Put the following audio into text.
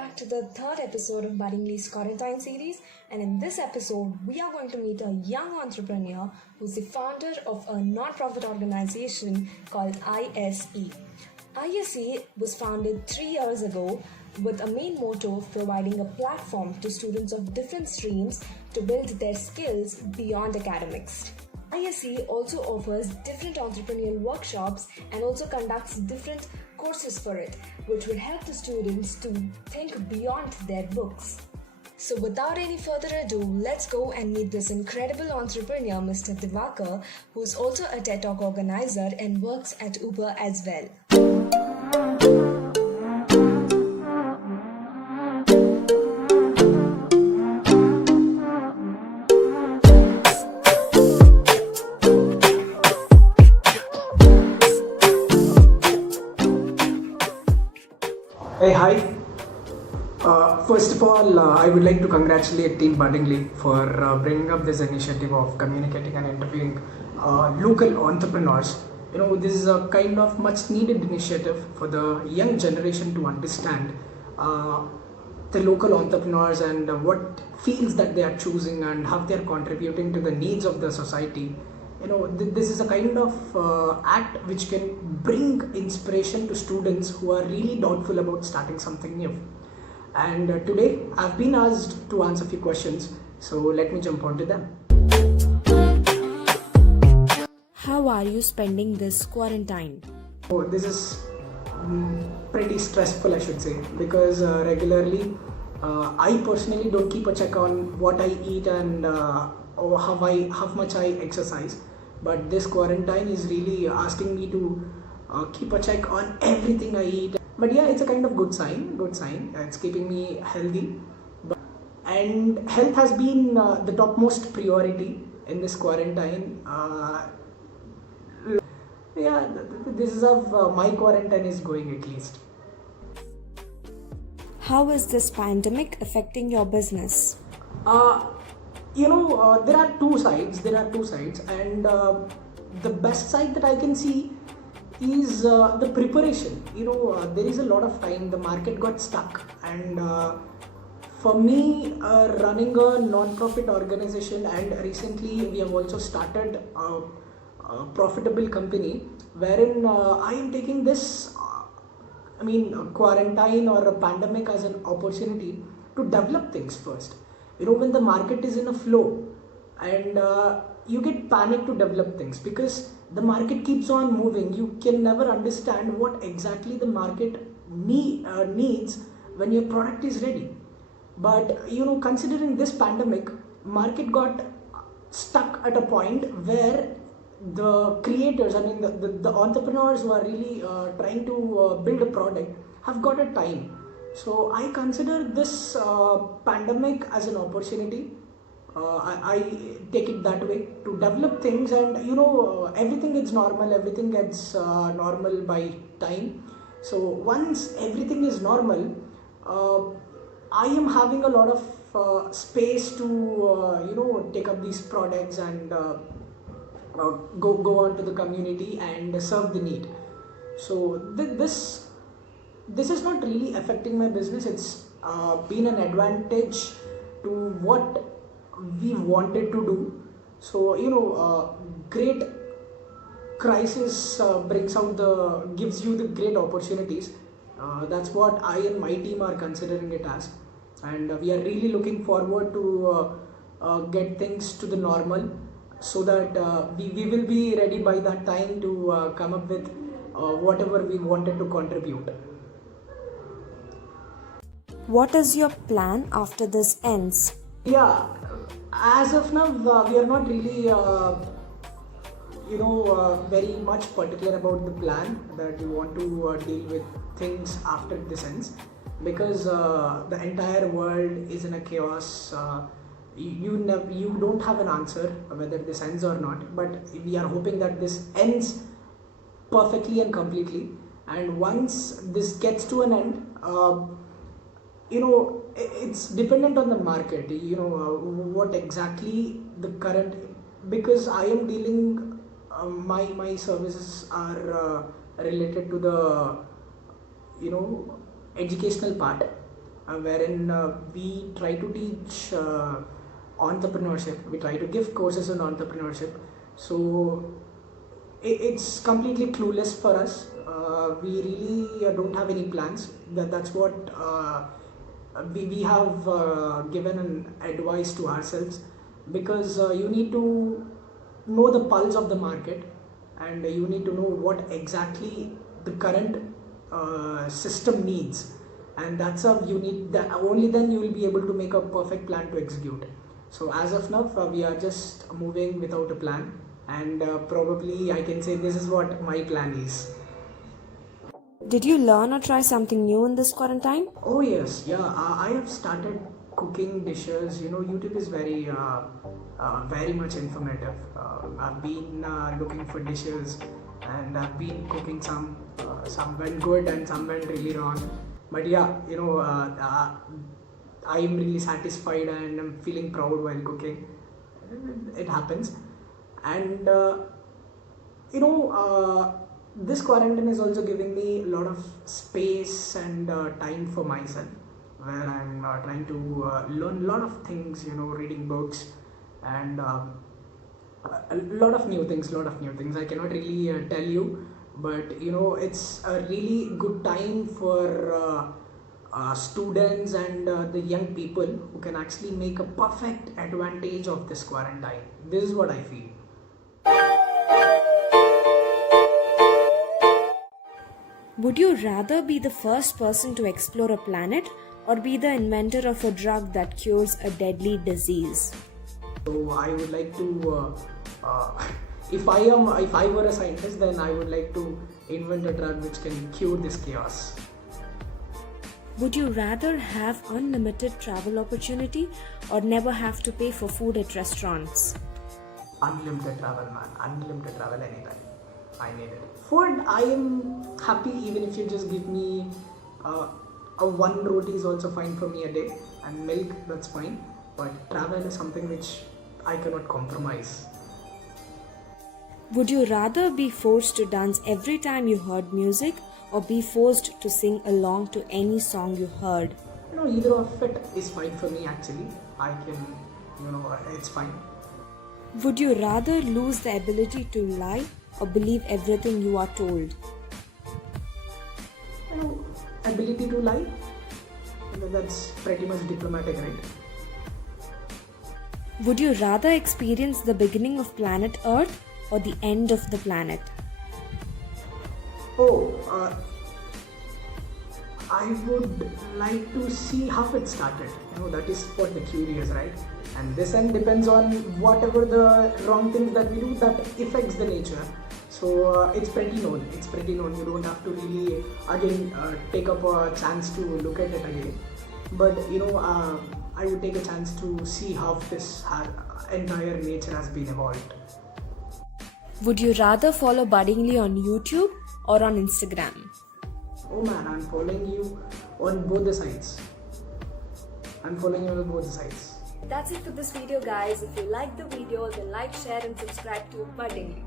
back to the third episode of Budding Lee's Quarantine series. And in this episode, we are going to meet a young entrepreneur who's the founder of a non-profit organization called ISE. ISE was founded 3 years ago with a main motto of providing a platform to students of different streams to build their skills beyond academics. ISE also offers different entrepreneurial workshops and also conducts different courses for it, which will help the students to think beyond their books. So without any further ado, let's go and meet this incredible entrepreneur, Mr. Divakar, who's also a TED Talk organizer and works at Uber as well. Hey, hi. First of all, I would like to congratulate Team Buddingly for bringing up this initiative of communicating and interviewing local entrepreneurs. This is a kind of much needed initiative for the young generation to understand the local entrepreneurs and what fields that they are choosing and how they are contributing to the needs of the society. This is a kind of act which can bring inspiration to students who are really doubtful about starting something new. And today I've been asked to answer a few questions, so let me jump onto them. How are you spending this quarantine? This is pretty stressful, I should say, because regularly I personally don't keep a check on what I eat and or how much I exercise. But this quarantine is really asking me to keep a check on everything I eat. But yeah, it's a kind of good sign. It's keeping me healthy. And health has been the topmost priority in this quarantine. This is how my quarantine is going, at least. How is this pandemic affecting your business? There are two sides, and the best side that I can see is the preparation. There is a lot of time. The market got stuck, and for me, running a non-profit organization, and recently we have also started a profitable company wherein I am taking this quarantine or a pandemic as an opportunity to develop things first. When the market is in a flow and you get panic to develop things because the market keeps on moving, you can never understand what exactly the market needs when your product is ready. But considering this pandemic, market got stuck at a point where the creators, the entrepreneurs who are really trying to build a product have got a time. So I consider this pandemic as an opportunity. I take it that way to develop things, and everything is normal. Everything gets normal by time. So once everything is normal, I am having a lot of space to take up these products and go on to the community and serve the need. So this is not really affecting my business. It's been an advantage to what we wanted to do. So great crisis gives you the great opportunities. That's what I and my team are considering it as, and we are really looking forward to get things to the normal, so that we will be ready by that time to come up with whatever we wanted to contribute. What is your plan after this ends? Yeah, as of now, we are not really, very much particular about the plan that we want to deal with things after this ends, because the entire world is in a chaos. You don't have an answer whether this ends or not, but we are hoping that this ends perfectly and completely. And once this gets to an end, it's dependent on the market, what exactly the current, because I am dealing, my services are related to the educational part, wherein we try to teach entrepreneurship. We try to give courses on entrepreneurship. So it's completely clueless for us. We really don't have any plans. That's what we have given an advice to ourselves, because you need to know the pulse of the market, and you need to know what exactly the current system needs, and that's how you need that. Only then you will be able to make a perfect plan to execute. So as of now, we are just moving without a plan, and probably I can say this is what my plan is. Did you learn or try something new in this quarantine? Oh yes, yeah. I have started cooking dishes. YouTube is very much informative. I've been looking for dishes, and I've been cooking some. Some went good and some went really wrong. But yeah, I am really satisfied and I'm feeling proud while cooking. It happens, and this quarantine is also giving me a lot of space and time for myself, where I'm trying to learn a lot of things, reading books, and a lot of new things. I cannot really tell you, but it's a really good time for students and the young people who can actually make a perfect advantage of this quarantine. This is what I feel. Would you rather be the first person to explore a planet or be the inventor of a drug that cures a deadly disease? So I would like to, if I were a scientist, then I would like to invent a drug which can cure this chaos. Would you rather have unlimited travel opportunity or never have to pay for food at restaurants? Unlimited travel, man. Unlimited travel anytime. I need it. Food, I am happy even if you just give me a one roti is also fine for me a day, and milk, that's fine. But travel is something which I cannot compromise. Would you rather be forced to dance every time you heard music or be forced to sing along to any song you heard? Either of it is fine for me actually. I can, it's fine. Would you rather lose the ability to lie or believe everything you are told? Ability to lie, that's pretty much diplomatic, right? Would you rather experience the beginning of planet Earth or the end of the planet? I would like to see how it started. That is what the curious, right? And this end depends on whatever the wrong things that we do that affects the nature. So it's pretty known. You don't have to really again take up a chance to look at it again. But I would take a chance to see how this entire nature has been evolved. Would you rather follow Buddingly on YouTube or on Instagram? Oh man, I'm following you on both the sides. That's That's it for this video, guys. If you liked the video, then like, share and subscribe to Buddingly.